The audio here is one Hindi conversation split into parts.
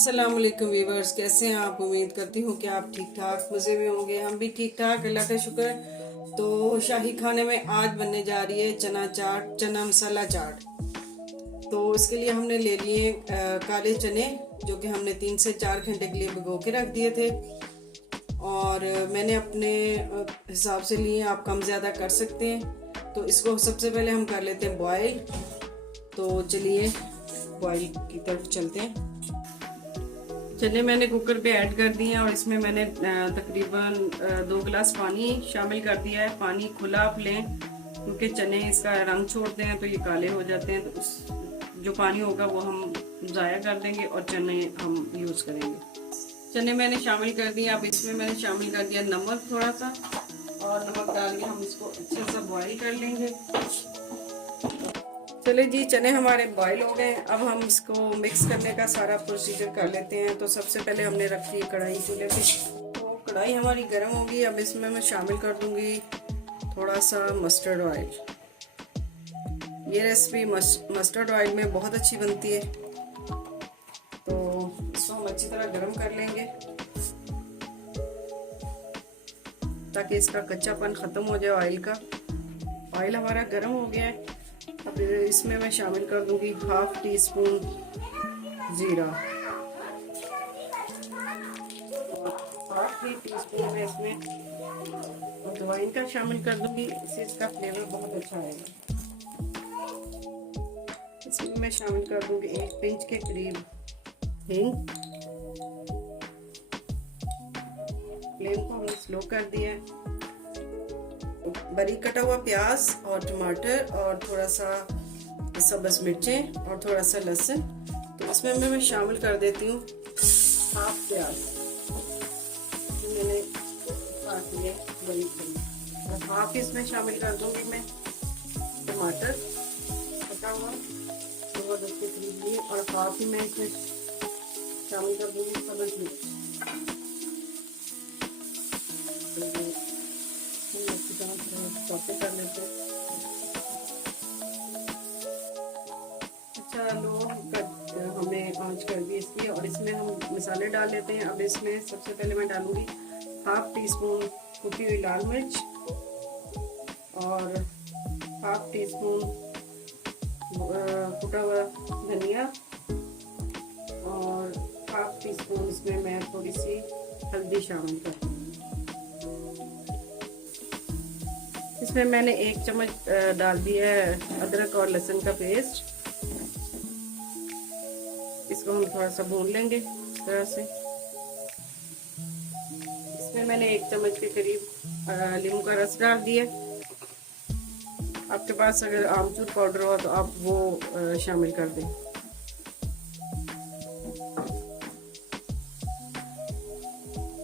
अस्सलाम वालेकुम वीवर्स, कैसे हैं आप। उम्मीद करती हूँ कि आप ठीक ठाक मज़े में होंगे। हम भी ठीक ठाक, अल्लाह का शुक्र है। तो शाही खाने में आज बनने जा रही है चना चाट, चना मसाला चाट। तो इसके लिए हमने ले लिए काले चने, जो कि हमने 3 से 4 घंटे के लिए भिगो के रख दिए थे। और मैंने अपने हिसाब से लिए, आप कम ज़्यादा कर सकते हैं। तो इसको सबसे पहले हम कर लेते हैं बॉयल। तो चलिए बॉयल की तरफ चलते हैं। चने मैंने कुकर पे ऐड कर दिए हैं और इसमें मैंने तकरीबन 2 गिलास पानी शामिल कर दिया है। पानी खुला आप लें, क्योंकि चने इसका रंग छोड़ते हैं तो ये काले हो जाते हैं। तो उस जो पानी होगा वो हम ज़ाया कर देंगे और चने हम यूज़ करेंगे। चने मैंने शामिल कर दिए। अब इसमें मैंने शामिल कर दिया नमक थोड़ा सा, और नमक डाल के हम इसको अच्छे से बॉयल कर लेंगे। चले जी, चने हमारे बॉयल हो गए। अब हम इसको मिक्स करने का सारा प्रोसीजर कर लेते हैं। तो सबसे पहले हमने रखी है कढ़ाई चूल्हे पे। तो कढ़ाई हमारी गर्म होगी। अब इसमें मैं शामिल कर दूंगी थोड़ा सा मस्टर्ड ऑयल। ये रेसिपी मस्टर्ड ऑयल में बहुत अच्छी बनती है। तो इसको हम अच्छी तरह गर्म कर लेंगे ताकि इसका कच्चापन ख़त्म हो जाए ऑयल का। ऑयल हमारा गर्म हो गया है। अब इसमें मैं शामिल कर दूंगी 1/2 टीस्पून जीरा, और 1/2 टीस्पून में इसमें अजवाइन का शामिल कर दूंगी। इससे इसका फ्लेवर बहुत अच्छा आएगा। इसमें मैं शामिल कर दूंगी 1 पिंच के करीब हींग। फ्लेम को हमने स्लो कर दिया है। बारीक कटा हुआ प्याज और टमाटर और थोड़ा सा सब्ज मिर्चें और थोड़ा सा लहसुन। तो इसमें मैं शामिल कर देती हूँ 1/2 प्याज, मैंने काट लिया बारीक बारीक। और 1/2 इसमें शामिल कर दूंगी मैं टमाटर कटा हुआ, बहुत अच्छे करीब लिए। और 1/2 ही मैं इसमें शामिल कर दूंगी सब्ज मिर्च। चॉपिंग कर लेते हैं। अच्छा, लो हमने आंच कर दी इसकी, और इसमें हम मसाले डाल लेते हैं। अब इसमें सबसे पहले मैं डालूंगी 1/2 टीस्पून कुटी हुई लाल मिर्च, और 1/2 टीस्पून कुटा हुआ धनिया, और 1/2 टीस्पून इसमें मैं थोड़ी सी हल्दी शामिल कर दूँगी। इसमें मैंने 1 चम्मच डाल दिया है अदरक और लहसुन का पेस्ट। इसको हम थोड़ा सा भून लेंगे इस तरह से। इसमें मैंने 1 चम्मच के करीब नींबू का रस डाल दिया। आपके पास अगर आमचूर पाउडर हो तो आप वो शामिल कर दें।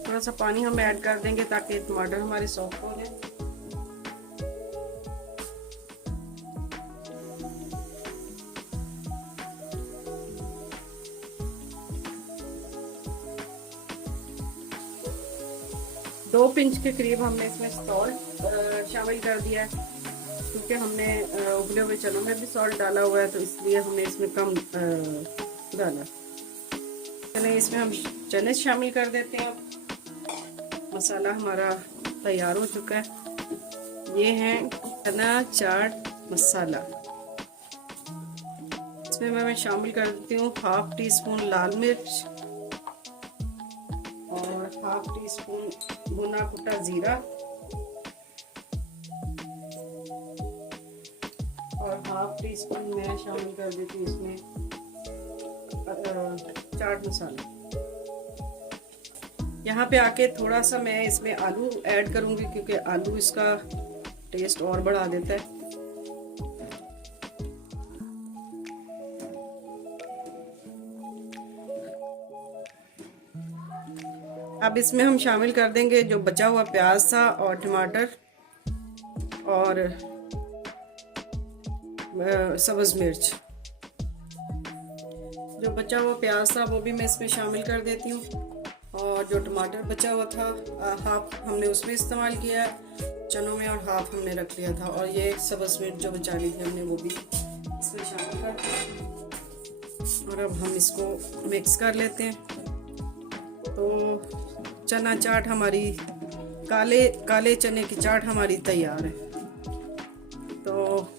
थोड़ा सा पानी हम ऐड कर देंगे ताकि टमाटर हमारे सॉफ्ट हो जाए। दो पिंच के करीब हमने इसमें सॉल्ट शामिल कर दिया है, क्योंकि हमने उबले हुए चनों में भी सॉल्ट डाला हुआ है, तो इसलिए हमने इसमें कम डाला। चलिए इसमें हम चने शामिल कर देते हैं। मसाला हमारा तैयार हो चुका है। ये है चना चाट मसाला। इसमें मैं शामिल कर देती हूँ 1/2 टीस्पून लाल मिर्च, और 1/2 टीस्पून भुना कुटा जीरा, और 1/2 टीस्पून मैं शामिल कर देती हूँ इसमें चाट मसाला। यहाँ पे आके थोड़ा सा मैं इसमें आलू ऐड करूँगी, क्योंकि आलू इसका टेस्ट और बढ़ा देता है। अब इसमें हम शामिल कर देंगे जो बचा हुआ प्याज था और टमाटर और सब्ज मिर्च। जो बचा हुआ प्याज था वो भी मैं इसमें शामिल कर देती हूँ, और जो टमाटर बचा हुआ था 1/2 हमने उसमें इस्तेमाल किया चनों में, और 1/2 हमने रख लिया था। और ये सब्ज मिर्च जो बचा ली थी हमने, वो भी इसमें शामिल कर दिया। और अब हम इसको मिक्स कर लेते हैं। तो चना चाट हमारी काले चने की चाट हमारी तैयार है। तो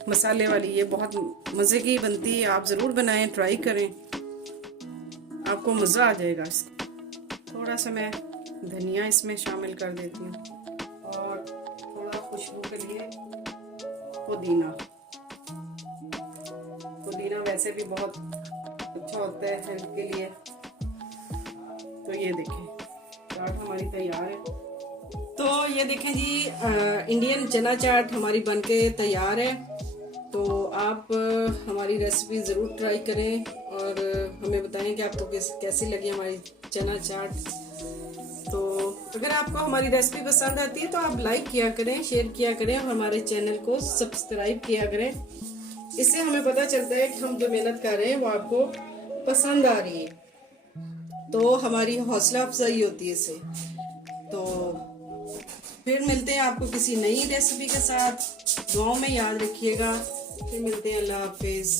मसाले वाली ये बहुत मज़े की बनती है, आप ज़रूर बनाएं, ट्राई करें, आपको मज़ा आ जाएगा इसका। थोड़ा सा मैं धनिया इसमें शामिल कर देती हूँ और थोड़ा खुशबू के लिए पुदीना। पुदीना वैसे भी बहुत अच्छा होता है हेल्थ के लिए। तो ये देखें, चाट हमारी तैयार है। तो ये देखें जी, इंडियन चना चाट हमारी बनके तैयार है। तो आप हमारी रेसिपी ज़रूर ट्राई करें और हमें बताएं कि आपको कैसी लगी हमारी चना चाट। तो अगर आपको हमारी रेसिपी पसंद आती है तो आप लाइक किया करें, शेयर किया करें और हमारे चैनल को सब्सक्राइब किया करें। इससे हमें पता चलता है कि हम जो मेहनत कर रहे हैं वो आपको पसंद आ रही है, तो हमारी हौसला अफजाई होती है इससे। तो फिर मिलते हैं आपको किसी नई रेसिपी के साथ। दुआओं में याद रखिएगा। फिर मिलते हैं। अल्लाह हाफिज़।